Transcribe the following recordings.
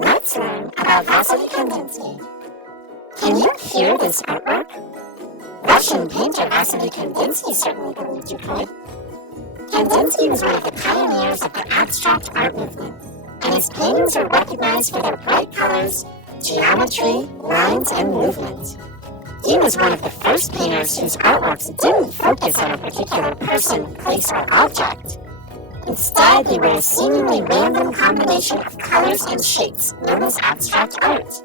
Let's learn about Wassily Kandinsky. Can you hear this artwork? Russian painter Wassily Kandinsky certainly believed you could. Kandinsky was one of the pioneers of the abstract art movement, and his paintings are recognized for their bright colors, geometry, lines, and movement. He was one of the first painters whose artworks didn't focus on a particular person, place, or object. Instead, they were a seemingly random combination of colors and shapes known as abstract art.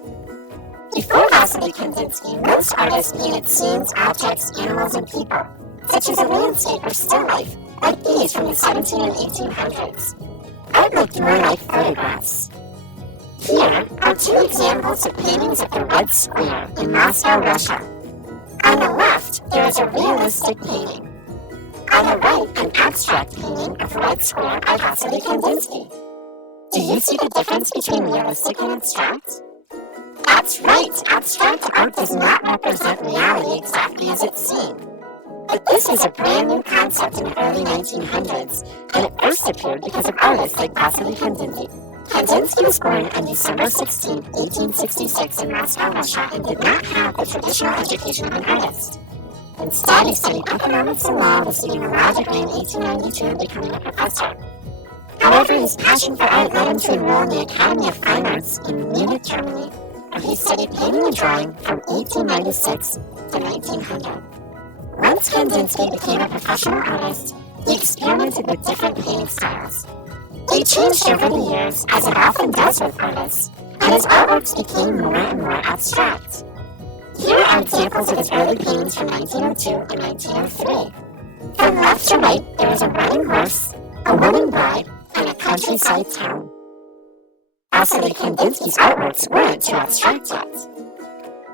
Before Wassily Kandinsky, most artists painted scenes, objects, animals, and people, such as a landscape or still life, like these from the 17 and 1800s. Art looked more like photographs. Here are two examples of paintings of the Red Square in Moscow, Russia. On the left, there is a realistic painting. On the right, an abstract painting of the Red Square by Wassily Kandinsky. Do you see the difference between realistic and abstract? That's right, abstract art does not represent reality exactly as it's seen. But this is a brand new concept in the early 1900s, and it first appeared because of artists like Wassily Kandinsky. Kandinsky was born on December 16, 1866 in Moscow, Russia, and did not have the traditional education of an artist. Instead, he studied economics and law, receiving a law degree in 1892 and becoming a professor. However, his passion for art led him to enroll in the Academy of Fine Arts in Munich, Germany, where he studied painting and drawing from 1896 to 1900. Once Kandinsky became a professional artist, he experimented with different painting styles. They changed over the years, as it often does with artists, and his artworks became more and more abstract. Here are examples of his early paintings from 1902 and 1903. From left to right, there is a running horse, a woman bride, and a countryside town. Wassily Kandinsky's artworks weren't too abstract yet.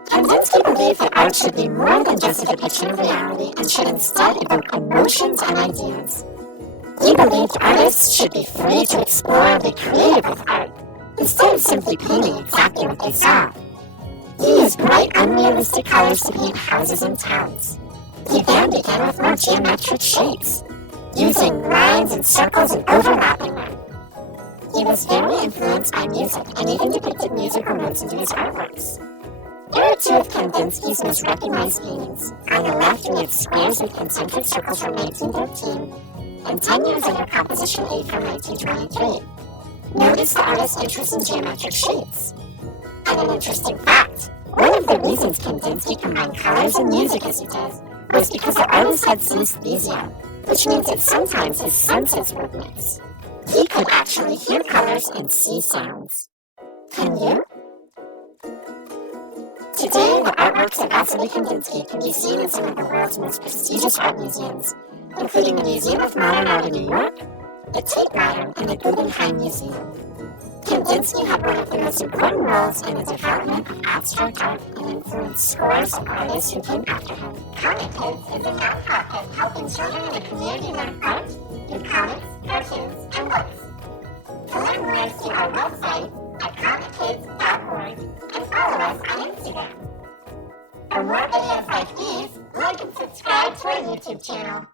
Kandinsky believed that art should be more than just a depiction of reality and should instead evoke emotions and ideas. He believed artists should be free to explore and be creative with art, instead of simply painting exactly what they saw. He used bright, unrealistic colors to paint houses and towns. He then began with more geometric shapes, using lines and circles and overlapping them. He was very influenced by music and even depicted musical notes into his artworks. Here are two of Kandinsky's most recognized paintings. On the left, we have squares with concentric circles from 1913, and 10 years under Composition 8 from 1923. Notice the artist's interest in geometric shapes. And an interesting fact, one of the reasons Kandinsky combined colors and music as he does was because the artist had synesthesia, which means that sometimes his senses would mix. He could actually hear colors and see sounds. Can you? Today, the artworks of Wassily Kandinsky can be seen in some of the world's most prestigious art museums, including the Museum of Modern Art in New York, the Tate Modern, and the Guggenheim Museum. Kandinsky had one of the most important roles in the development of abstract art and influenced scores of artists who came after him. Comic Kids is a nonprofit helping children in the community learn art through comics, cartoons, and books. To learn more, see our website at comickids.org and follow us on Instagram. For more videos like these, like and subscribe to our YouTube channel.